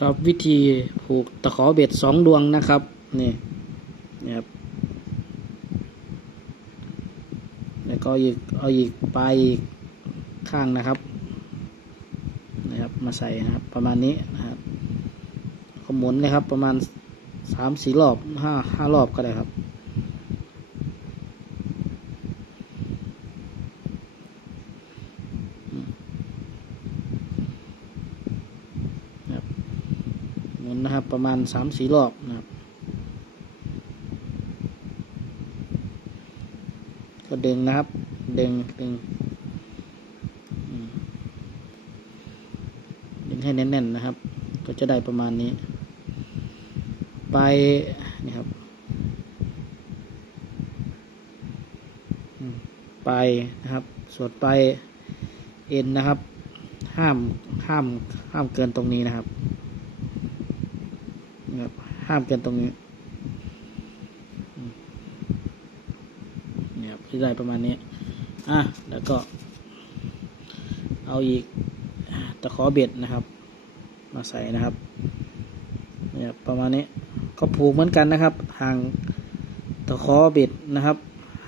ครับวิธีผูกตะขอเบ็ดสองดวงนะครับนี่นะครับแล้วก็อีกเอาอีกปลายอีกข้างนะครับนะครับ มาใส่นะครับ ประมาณนี้นะครับก็หมุนนะครับประมาณสามสี่รอบห้าห้ารอบก็ได้ครับ มุนนะครับ ประมาณสามสี่รอบนะครับ ก็ดึงนะครับ ดึงดึงดึงให้แน่นๆนะครับ ก็จะได้ประมาณนี้ ไปนี่ครับไปนะครับ ส่วนไปเอ็นนะครับ ห้ามห้ามห้ามเกินตรงนี้นะครับ นะครับ ห้ามกินตรงนี้เนี่ยครับที่ได้ประมาณนี้ อะ แล้วก็ เอาอีกตะขอเบ็ดนะครับ มาใส่นะครับเนี่ยประมาณนี้ก็ผูกเหมือนกันนะครับ ห่างตะขอเบ็ดนะครับ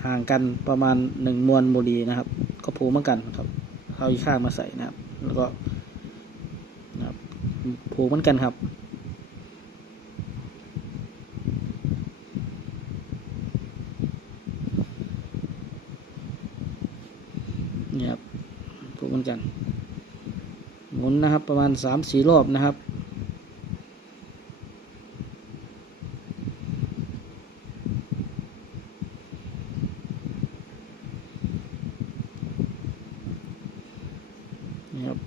ห่างกันประมาณหนึ่งมวนบุรีนะครับ ก็ผูกเหมือนกันครับ เอาอีกข้างมาใส่นะครับ แล้วก็ผูกเหมือนกันครับ นี่ครับถูก เหมือนกัน หมุนนะครับประมาณสามสี่รอบนะครับ นี่ครับ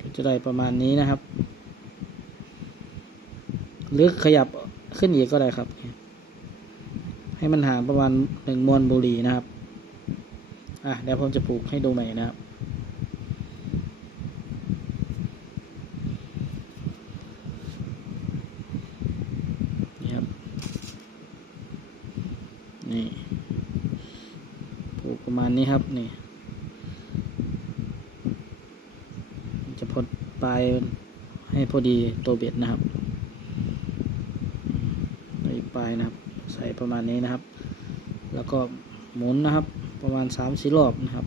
ก็จะได้ประมาณนี้นะครับ หรือขยับขึ้นอีกก็ได้ครับ ให้มันห่างประมาณหนึ่งมวนบุหรีนะครับ อะเดี๋ยวผมจะผูกให้ดูใหม่นะครับ นี่ครับ นี่ ผูกประมาณนี้ครับ นี่ จะพดปลายให้พอดีตัวเบ็ดนะครับปลายนะครับ ใส่ประมาณนี้นะครับ แล้วก็หมุนนะครับ ประมาณสามสี่รอบนะครับ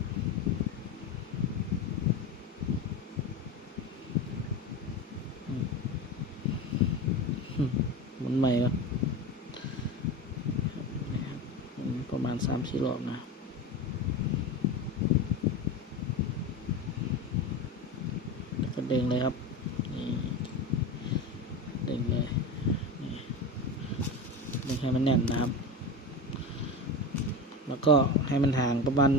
หมุนใหม่ก็นี่ครับหมุนประมาณสามสี่รอบนะแล้วก็เด้งเลยครับ นี่เด้งเลย ด้งให้มันแน่นนะครับ แล้วก็ให้มันห่างประมาณ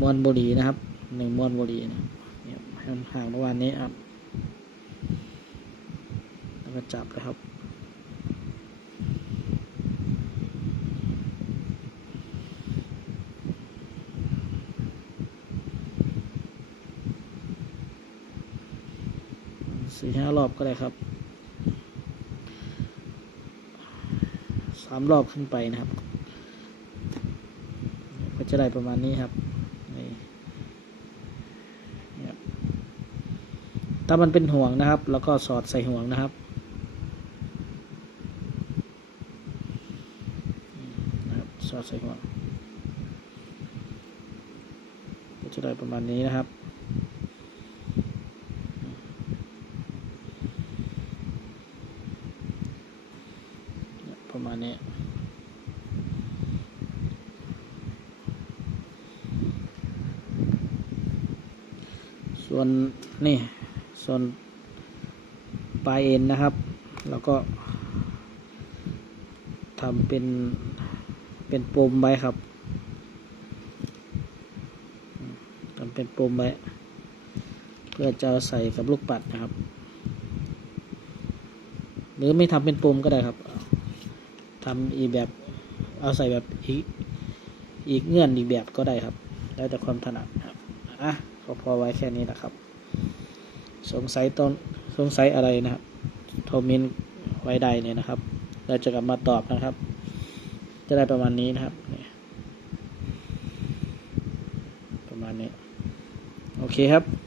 มวนบุหรีนะครับหนึ่งมวนบุหรีนะเนี่ยให้มันห่างประมาณนี้ครับ แล้วก็จับเลยครับสี่ห้ารอบก็ได้ครับ สามรอบขึ้นไปนะครับ ก็จะได้ประมาณนี้ครับถ้ามันเป็นห่วงนะครับ แล้วก็สอดใส่ห่วงนะครับสอดใส่ห่วงก็จะได้ประมาณนี้นะครับ ประมาณนี้ ส่วนนี่ส่วนปลายเอ็นนะครับ แล้วก็ทำเป็นเป็นปมไว้ครับทำเป็นปมไว้เพื่อจะใส่กับลูกปัดนะครับ หรือไม่ทำเป็นปมก็ได้ครับ ทำอีกแบบ เอาใส่แบบอีกอีกเงื่อนอีกแบบก็ได้ครับ แล้วแต่ความถนัดครับอะก็พอไว้แค่นี้นะครับ สงสัยต้นสงสัยอะไรนะครับโทมินไว้ใดเนี่ยนะครับ เราจะกลับมาตอบนะครับ จะได้ประมาณนี้นะครับประมาณนี้คเคครับ